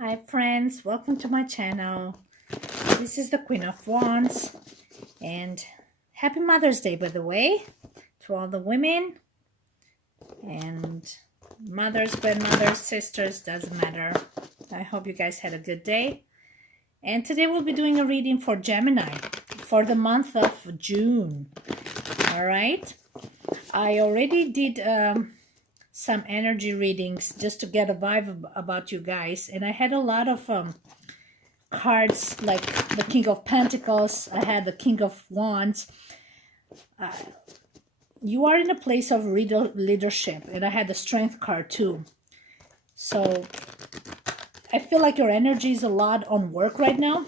Hi friends, welcome to my channel. This is the Queen of Wands, and happy Mother's Day, by the way, to all the women and mothers, grandmothers, sisters, doesn't matter. I hope you guys had a good day. And today we'll be doing a reading for Gemini for the month of June. All right, I already did some energy readings just to get a vibe about you guys, and I had a lot of cards like the King of Pentacles. I had the King of Wands. You are in a place of leadership, and I had the Strength card too. So I feel like your energy is a lot on work right now,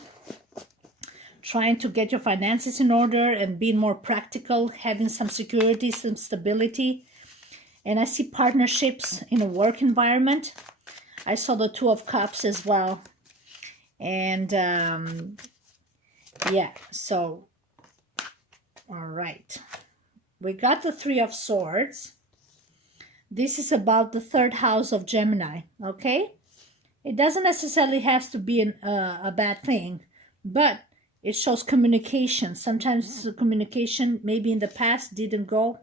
trying to get your finances in order and being more practical, having some security, some stability. And I see partnerships in a work environment. I saw the Two of Cups as well. And yeah, so, all right. We got the Three of Swords. This is about the third house of Gemini, okay? It doesn't necessarily have to be a bad thing, but it shows communication. Sometimes the communication maybe in the past didn't go.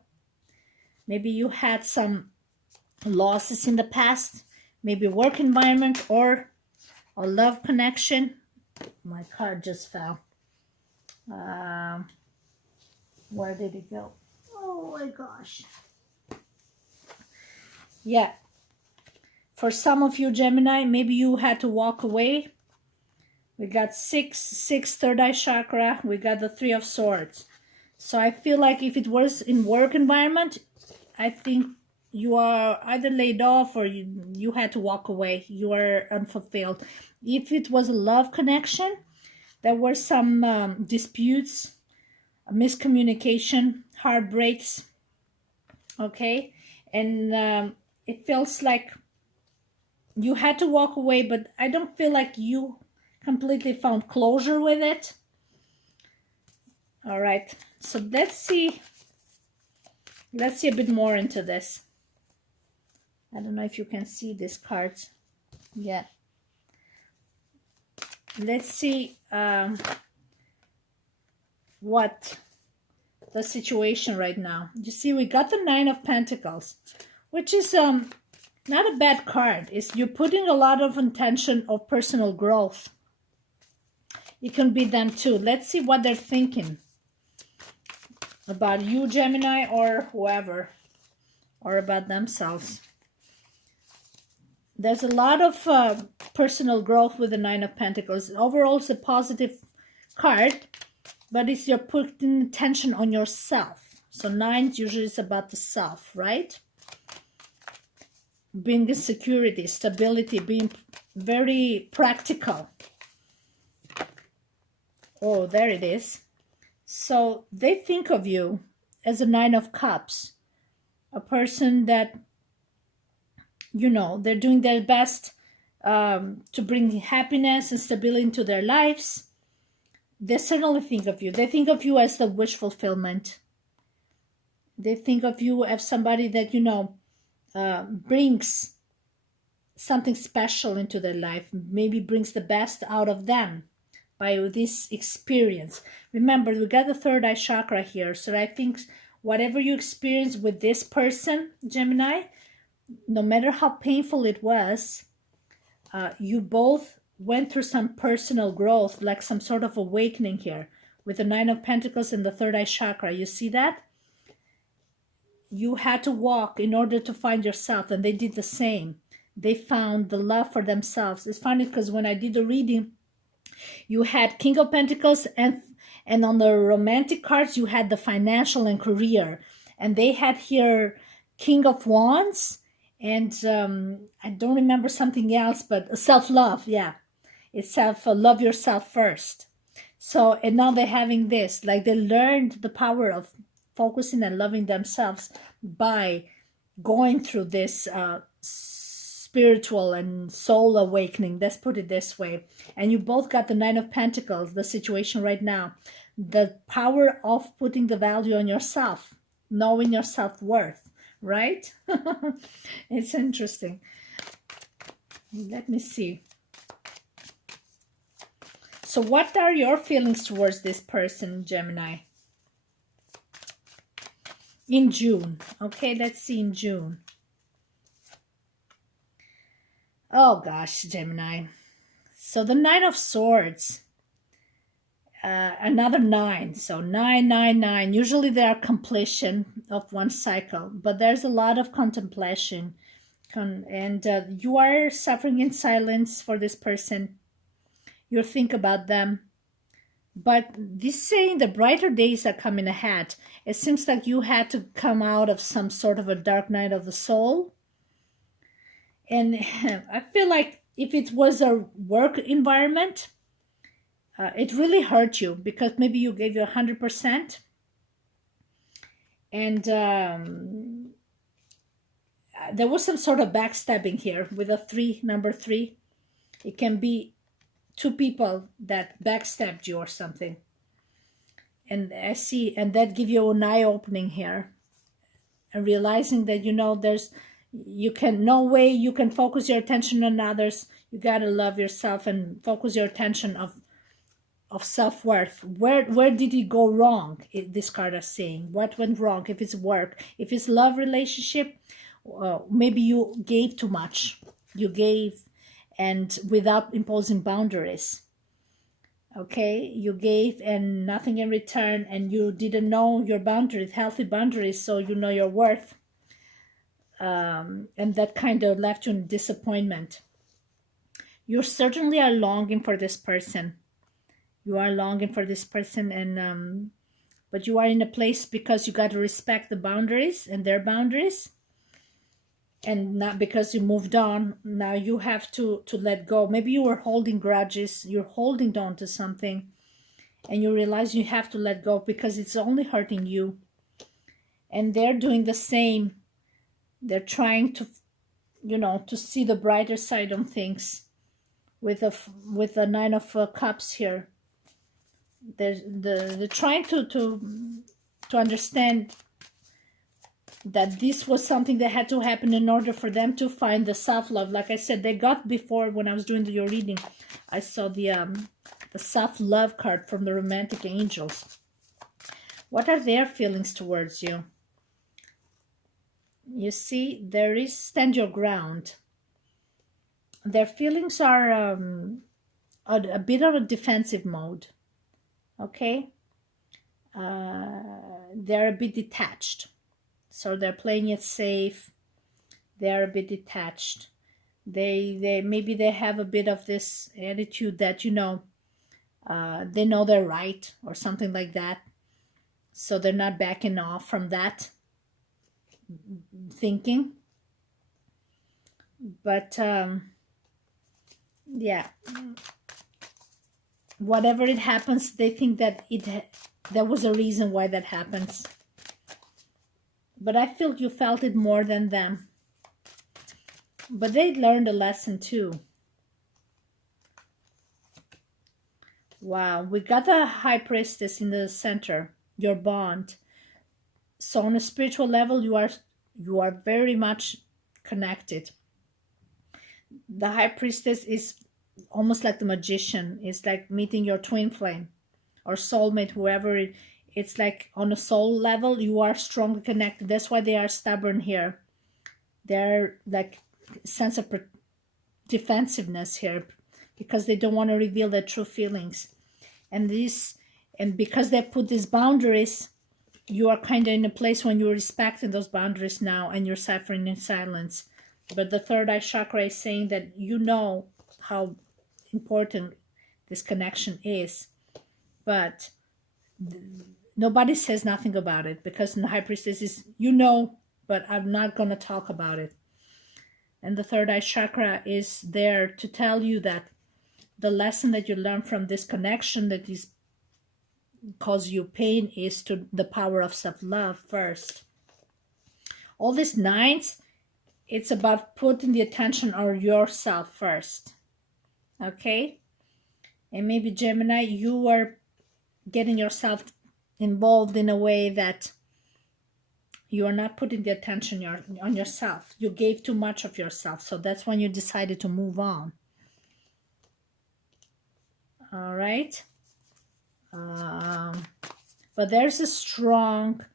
Maybe you had some losses in the past, maybe work environment or a love connection. My card just fell. Where did it go? Oh my gosh. Yeah. For some of you, Gemini, maybe you had to walk away. We got six, third eye chakra. We got the Three of Swords. So I feel like if it was in work environment, I think you are either laid off or you had to walk away. You are unfulfilled. If it was a love connection, there were some disputes, miscommunication, heartbreaks, okay? And it feels like you had to walk away, but I don't feel like you completely found closure with it. All right, so let's see a bit more into this. I don't know if you can see these cards. Yeah. Let's see what the situation right now. You see, we got the Nine of Pentacles, which is not a bad card. It's you're putting a lot of intention of personal growth. It can be them too. Let's see what they're thinking about you, Gemini, or whoever, or about themselves. There's a lot of personal growth with the Nine of Pentacles. Overall, it's a positive card, but it's you're putting attention on yourself. So nines usually is about the self, right? Being security, stability, being very practical. Oh, there it is. So they think of you as a Nine of Cups, a person that, you know, they're doing their best to bring happiness and stability into their lives. They certainly think of you. They think of you as the wish fulfillment. They think of you as somebody that, you know, brings something special into their life, maybe brings the best out of them by this experience. Remember, we got the third eye chakra here, so I think whatever you experience with this person, Gemini, no matter how painful it was, you both went through some personal growth, like some sort of awakening here with the Nine of Pentacles and the third eye chakra. You see that? You had to walk in order to find yourself, and they did the same. They found the love for themselves. It's funny because when I did the reading, you had King of Pentacles, and on the romantic cards, you had the financial and career. And they had here King of Wands, and I don't remember something else, but self-love, yeah. It's love yourself first. So, and now they're having this, like they learned the power of focusing and loving themselves by going through this spiritual and soul awakening. Let's put it this way. And you both got the Nine of Pentacles, the situation right now. The power of putting the value on yourself, knowing your self-worth, right? It's interesting. Let me see. So what are your feelings towards this person, Gemini? In June. Okay, let's see in June. Oh gosh, Gemini. So the Nine of Swords. Another 9. So 999. Usually they are completion of one cycle, but there's a lot of contemplation. And you are suffering in silence for this person. You think about them. But this saying the brighter days are coming ahead. It seems like you had to come out of some sort of a dark night of the soul. And I feel like if it was a work environment, it really hurt you because maybe you gave your 100%. And there was some sort of backstabbing here with a 3, number 3. It can be 2 people that backstabbed you or something. And I see, and that give you an eye opening here. And realizing that, no way you can focus your attention on others. You got to love yourself and focus your attention of self-worth. Where did it go wrong? This card is saying what went wrong. If it's work, if it's love relationship, maybe you gave too much. You gave and without imposing boundaries. Okay, you gave and nothing in return, and you didn't know your boundaries, healthy boundaries, so you know your worth. And that kind of left you in disappointment. You certainly are longing for this person. You are longing for this person, and but you are in a place because you got to respect the boundaries and their boundaries, and not because you moved on. Now you have to let go. Maybe you were holding grudges. You're holding on to something, and you realize you have to let go because it's only hurting you. And they're doing the same. They're trying to, to see the brighter side on things. With the 9 of Cups here. They're trying to understand that this was something that had to happen in order for them to find the self-love. Like I said, they got before when I was doing your reading, I saw the self-love card from the romantic angels. What are their feelings towards you? You see, there is stand your ground. Their feelings are a bit of a defensive mode. Okay, they're a bit detached, so they're playing it safe. They're a bit detached. They maybe they have a bit of this attitude that they know they're right or something like that, so they're not backing off from that thinking. But yeah, whatever it happens, they think that there was a reason why that happens. But I feel you felt it more than them. But they learned a lesson too. Wow, we got the High Priestess in the center, your bond. So on a spiritual level, you are very much connected. The High Priestess is almost like the magician. It's like meeting your twin flame or soulmate, whoever it's like on a soul level, you are strongly connected. That's why they are stubborn here. They're like sense of defensiveness here because they don't want to reveal their true feelings. And because they put these boundaries, you are kind of in a place when you're respecting those boundaries now and you're suffering in silence. But the third eye chakra is saying that you know how important this connection is, but nobody says nothing about it because in the High Priestess is, but I'm not going to talk about it. And the third eye chakra is there to tell you that the lesson that you learn from this connection that is cause you pain is to the power of self-love first. All these 9s, it's about putting the attention on yourself first. Okay? And maybe Gemini, you are getting yourself involved in a way that You are not putting the attention on yourself. You gave too much of yourself. So that's when you decided to move on. All right. But there's a strong,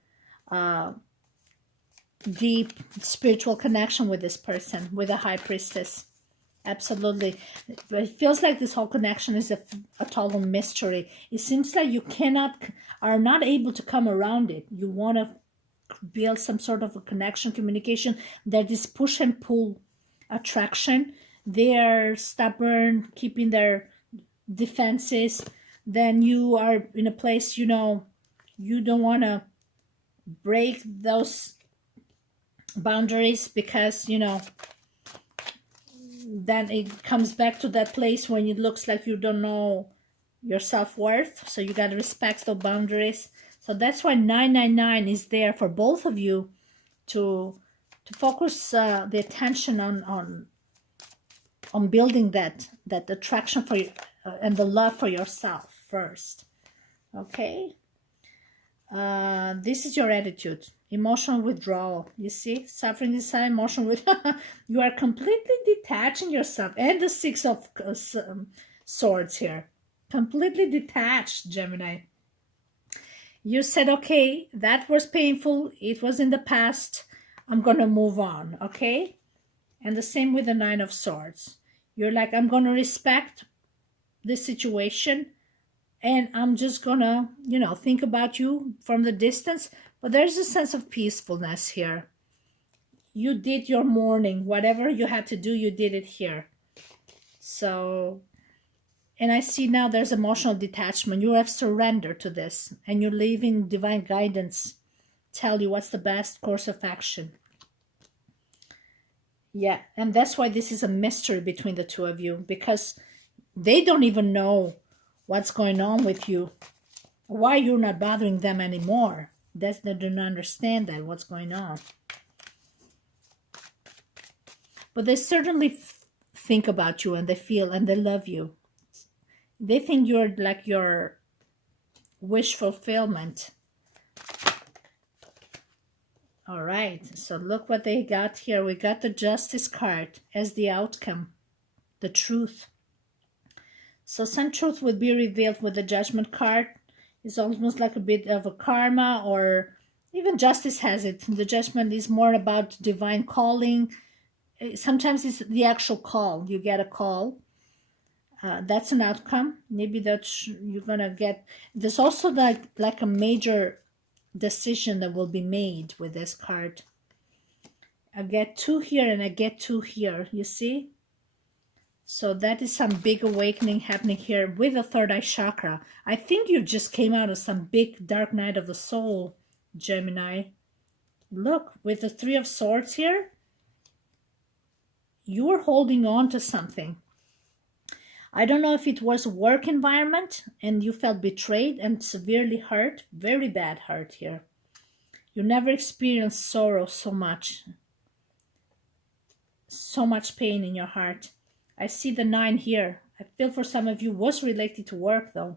deep spiritual connection with this person, with the High Priestess. Absolutely. But it feels like this whole connection is a total mystery. It seems like you are not able to come around it. You want to build some sort of a connection, communication, that is push and pull attraction. They're stubborn, keeping their defenses. Then you are in a place, you know, you don't want to break those boundaries because, you know, then it comes back to that place when it looks like you don't know your self-worth. So you got to respect the boundaries. So that's why 999 is there for both of you to focus the attention on building that attraction for you and the love for yourself first. Okay. This is your attitude. Emotional withdrawal. You see, suffering is emotional with. You are completely detaching yourself, and the Six of Swords here, completely detached, Gemini. You said, okay, that was painful. It was in the past. I'm gonna move on. Okay, and the same with the Nine of Swords. You're like, I'm gonna respect this situation. And I'm just gonna, you know, think about you from the distance. But there's a sense of peacefulness here. You did your mourning. Whatever you had to do, you did it here. So, and I see now there's emotional detachment. You have surrendered to this. And you're leaving divine guidance tell you what's the best course of action. Yeah, and that's why this is a mystery between the two of you. Because they don't even know what's going on with you, why you're not bothering them anymore. They don't understand that what's going on. But they certainly think about you, and they feel and they love you. They think you're like your wish fulfillment. All right, so look what they got here. We got the Justice card as the outcome, the truth. So some truth would be revealed with the Judgment card. It's almost like a bit of a karma, or even Justice has it. The Judgment is more about divine calling. Sometimes it's the actual call. You get a call. That's an outcome. Maybe that you're going to get. There's also like a major decision that will be made with this card. I get 2 here and I get 2 here. You see? So that is some big awakening happening here with the third eye chakra. I think you just came out of some big dark night of the soul, Gemini. Look, with the Three of Swords here, you are holding on to something. I don't know if it was a work environment and you felt betrayed and severely hurt, very bad hurt here. You never experienced sorrow so much pain in your heart. I see the 9 here. I feel for some of you was related to work though.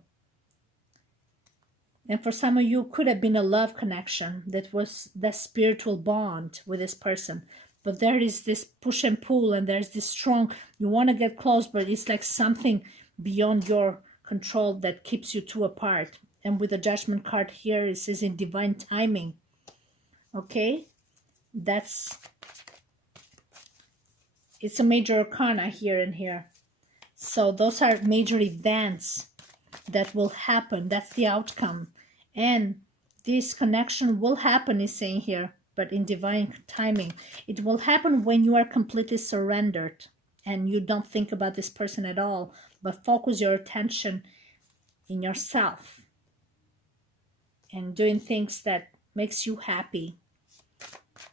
And for some of you could have been a love connection that was that spiritual bond with this person. But there is this push and pull, and there's this strong, you want to get close, but it's like something beyond your control that keeps you two apart. And with the Judgment card here, it says in divine timing. Okay? It's a major arcana here and here. So those are major events that will happen. That's the outcome. And this connection will happen, is saying here, but in divine timing. It will happen when you are completely surrendered and you don't think about this person at all, but focus your attention in yourself and doing things that makes you happy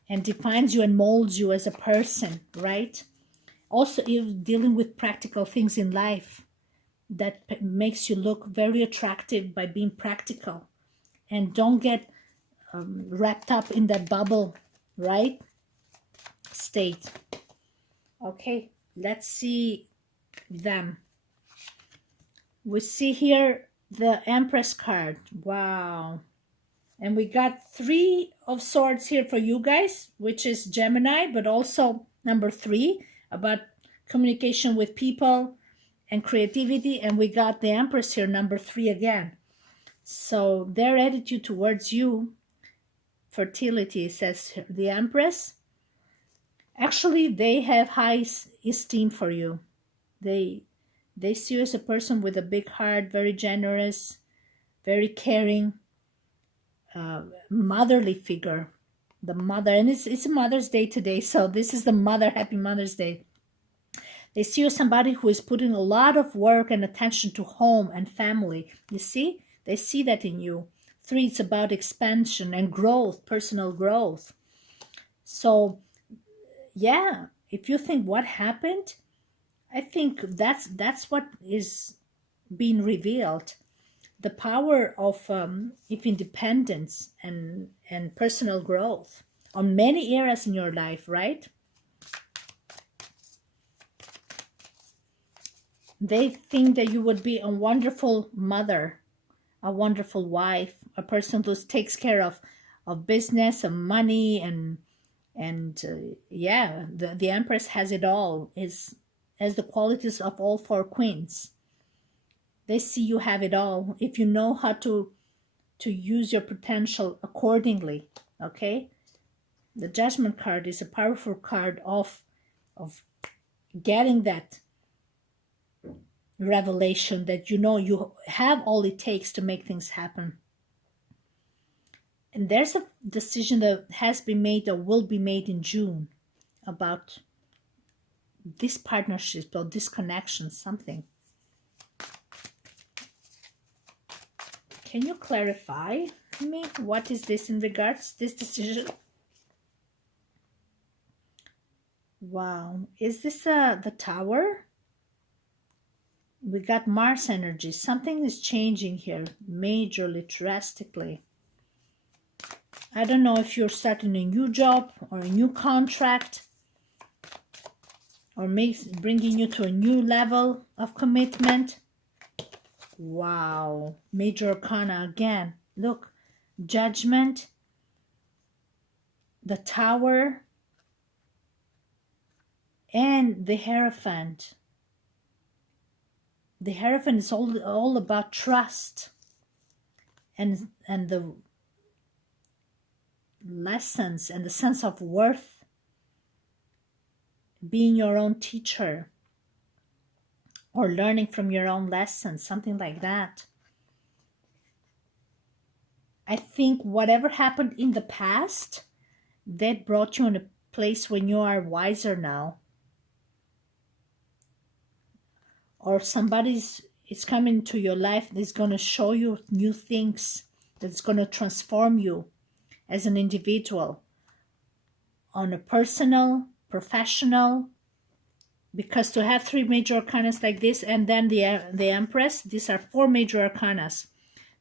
and defines you and molds you as a person, right? Also, if dealing with practical things in life that makes you look very attractive by being practical, and don't get wrapped up in that bubble, right? State. Okay, let's see them. We see here the Empress card. Wow. And we got 3 of Swords here for you guys, which is Gemini, but also number 3 about communication with people and creativity. And we got the Empress here, number 3 again. So their attitude towards you, fertility, says the Empress. Actually, they have high esteem for you. They see you as a person with a big heart, very generous, very caring, motherly figure. The mother, and it's Mother's Day today, so this is the mother. Happy Mother's Day. They see you as somebody who is putting a lot of work and attention to home and family. You see? They see that in you. 3, it's about expansion and growth, personal growth. So, yeah, if you think what happened, I think that's what is being revealed. The power of independence and personal growth on many areas in your life, right? They think that you would be a wonderful mother, a wonderful wife, a person who takes care of business and money and yeah, the Empress has it all, has the qualities of all 4 queens. They see you have it all if you know how to use your potential accordingly. Okay, the Judgment card is a powerful card of getting that revelation that you know you have all it takes to make things happen. And there's a decision that has been made or will be made in June about this partnership or this connection, something. Can you clarify for me what is this in regards to this decision? Wow, is this the Tower? We got Mars energy. Something is changing here majorly, drastically. I don't know if you're starting a new job or a new contract or bringing you to a new level of commitment. Wow, Major Arcana again. Look, Judgment, the Tower, and the Hierophant. The Hierophant is all about trust and the lessons and the sense of worth, being your own teacher or learning from your own lessons, something like that. I think whatever happened in the past, that brought you in a place when you are wiser now. Or somebody's coming to your life that's going to show you new things, that's going to transform you as an individual on a personal, professional, because to have 3 major arcanas like this and then the Empress, these are 4 major arcanas.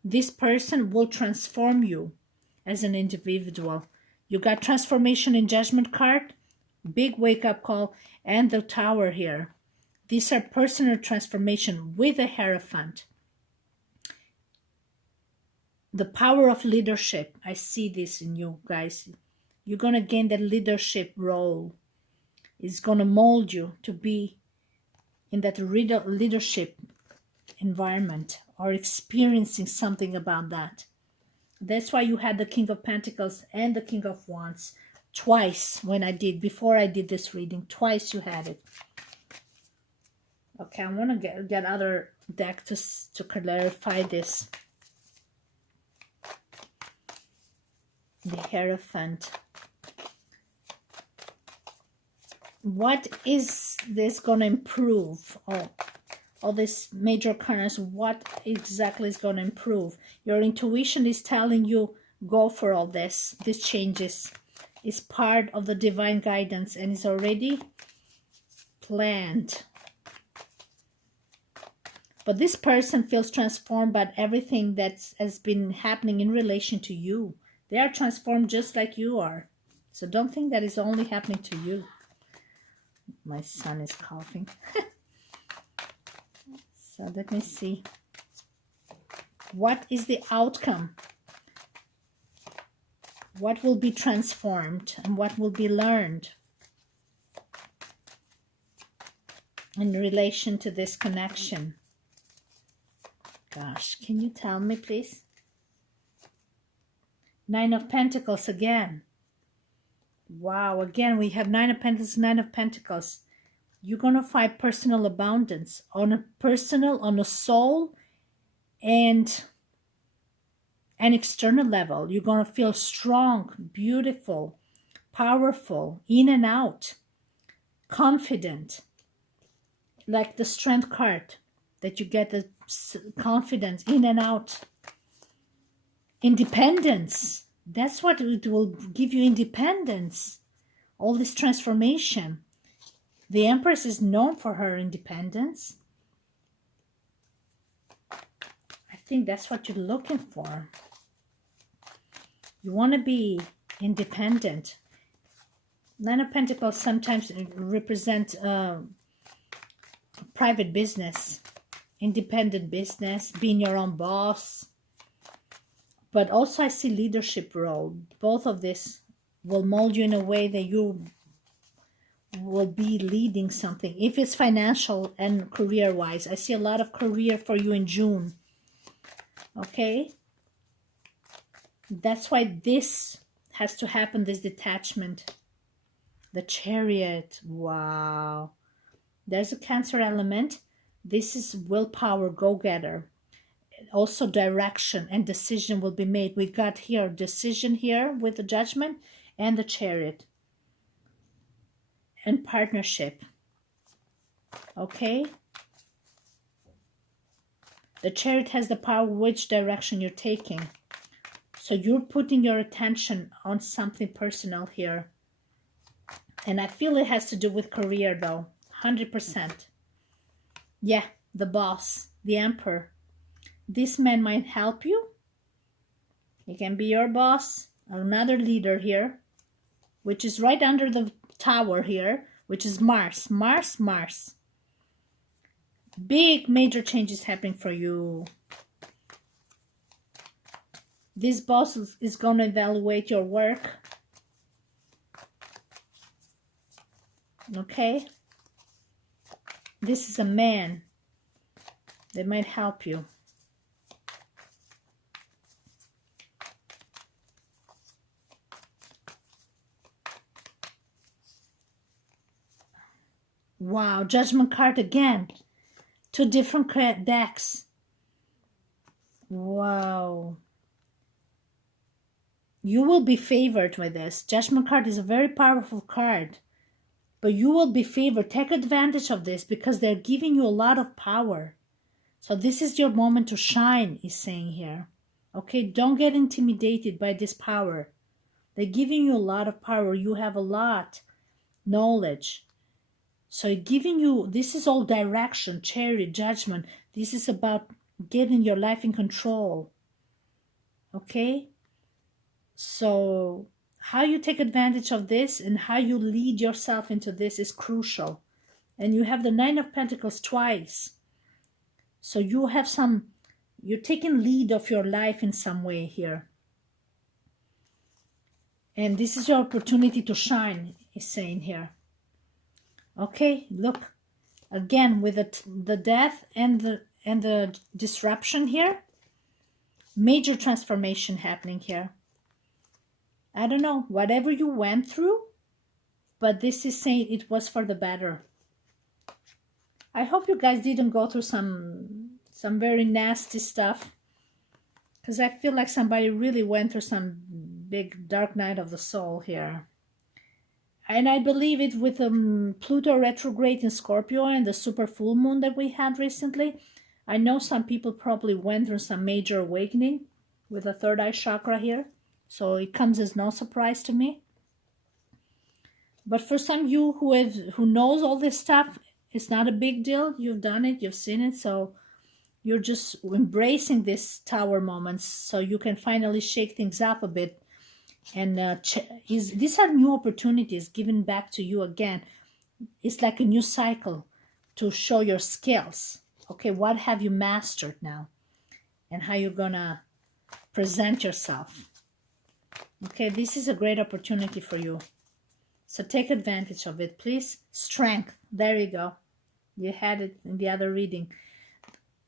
This person will transform you as an individual. You got transformation in Judgment card, big wake-up call, and the Tower here. These are personal transformation with a Hierophant. The power of leadership. I see this in you guys. You're going to gain that leadership role. It's going to mold you to be in that leadership environment or experiencing something about that. That's why you had the King of Pentacles and the King of Wands twice before I did this reading. Twice you had it. Okay, I want to get other deck to clarify this. The Hierophant. What is this going to improve? All these major arcanas, what exactly is going to improve? Your intuition is telling you, go for all this. These changes is part of the divine guidance and is already planned. But this person feels transformed by everything that has been happening in relation to you. They are transformed just like you are. So don't think that is only happening to you. My son is coughing. So let me see. What is the outcome What will be transformed and what will be learned in relation to this connection? Gosh, can you tell me, please? Nine of Pentacles again. Wow, again, we have Nine of Pentacles, Nine of Pentacles. You're going to find personal abundance on a personal, on a soul, and an external level. You're going to feel strong, beautiful, powerful, in and out, confident, like the Strength card, that you get the confidence in and out. Independence. That's what it will give you, independence. All this transformation. The Empress is known for her independence. I think that's what you're looking for. You want to be independent. Nine of Pentacles sometimes represent private business, independent business, being your own boss. But also I see leadership role. Both of this will mold you in a way that you will be leading something. If it's financial and career-wise, I see a lot of career for you in June. Okay? That's why this has to happen, this detachment. The Chariot. Wow. There's a Cancer element. This is willpower, go-getter. Also direction and decision will be made. We got here decision here with the Judgment and the Chariot. And partnership. Okay? The Chariot has the power which direction you're taking. So you're putting your attention on something personal here. And I feel it has to do with career though. 100%. Yeah, the boss, the Emperor. This man might help you. He can be your boss. Another leader here, which is right under the tower here, which is Mars. Mars. Big major changes happening for you. This boss is going to evaluate your work. Okay? This is a man that might help you. Wow, Judgment card again. 2 different decks. Wow. You will be favored with this. Judgment card is a very powerful card. But you will be favored. Take advantage of this because they're giving you a lot of power. So this is your moment to shine, is saying here. Okay, don't get intimidated by this power. They're giving you a lot of power. You have a lot knowledge. So giving you, this is all direction, Chariot, Judgment. This is about getting your life in control. Okay? So how you take advantage of this and how you lead yourself into this is crucial. And you have the Nine of Pentacles twice. So you have you're taking lead of your life in some way here. And this is your opportunity to shine, is saying here. Okay, look. Again, with the death and the disruption here. Major transformation happening here. I don't know, whatever you went through, but this is saying it was for the better. I hope you guys didn't go through some very nasty stuff, because I feel like somebody really went through some big dark night of the soul here. And I believe it with Pluto retrograde in Scorpio and the super full moon that we had recently. I know some people probably went through some major awakening with the third eye chakra here. So it comes as no surprise to me. But for some of you who knows all this stuff, it's not a big deal. You've done it, you've seen it, so you're just embracing this tower moments so you can finally shake things up a bit. And these are new opportunities given back to you again. It's like a new cycle to show your skills. Okay, what have you mastered now? And how you're gonna present yourself. Okay, this is a great opportunity for you. So take advantage of it, please. Strength. There you go. You had it in the other reading.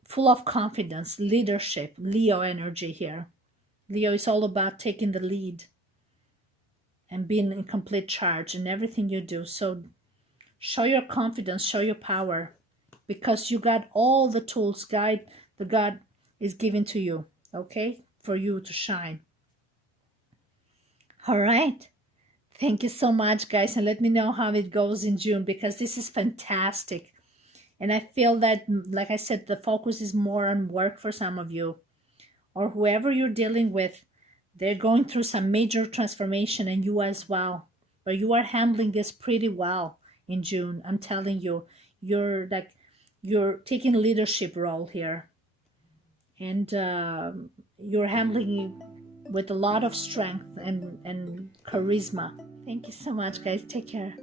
Full of confidence, leadership, Leo energy here. Leo is all about taking the lead and being in complete charge in everything you do. So show your confidence, show your power, because you got all the tools the God is giving to you, okay, for you to shine. All right. Thank you so much, guys, and let me know how it goes in June, because this is fantastic. And I feel that, like I said, the focus is more on work for some of you, or whoever you're dealing with. They're going through some major transformation, and you as well. But you are handling this pretty well in June. I'm telling you, you're taking a leadership role here, and you're handling it with a lot of strength and charisma. Thank you so much, guys. Take care.